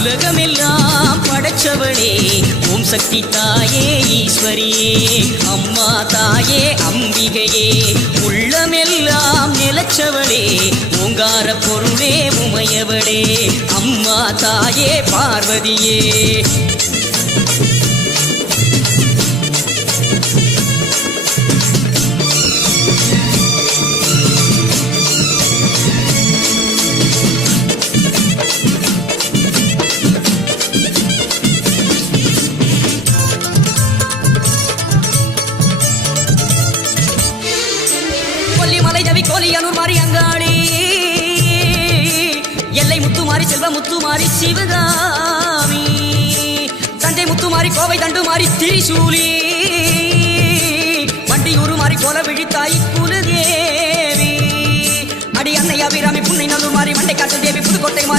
உலகமெல்லாம் படைச்சவளே ஓம் சக்தி தாயே ஈஸ்வரியே அம்மா தாயே அம்பிகையே உள்ளமெல்லாம் நிலச்சவளே ஓங்கார பொருளே உமையவளே அம்மா தாயே பார்வதியே கோலியனூர் மாறி அங்காளி எல்லை முத்துமாரி செல்வ முத்துமாரி சிவகாமி தஞ்சை முத்துமாரி கோவை தண்டு மாறி திரிசூலி வண்டியூரு மாறி கோல விழித்தாய் குலதேவி அடி அன்னை அபிராமி புன்னை நல்லூர் மாறி மண்டை காட்டு தேவி புதுக்கோட்டை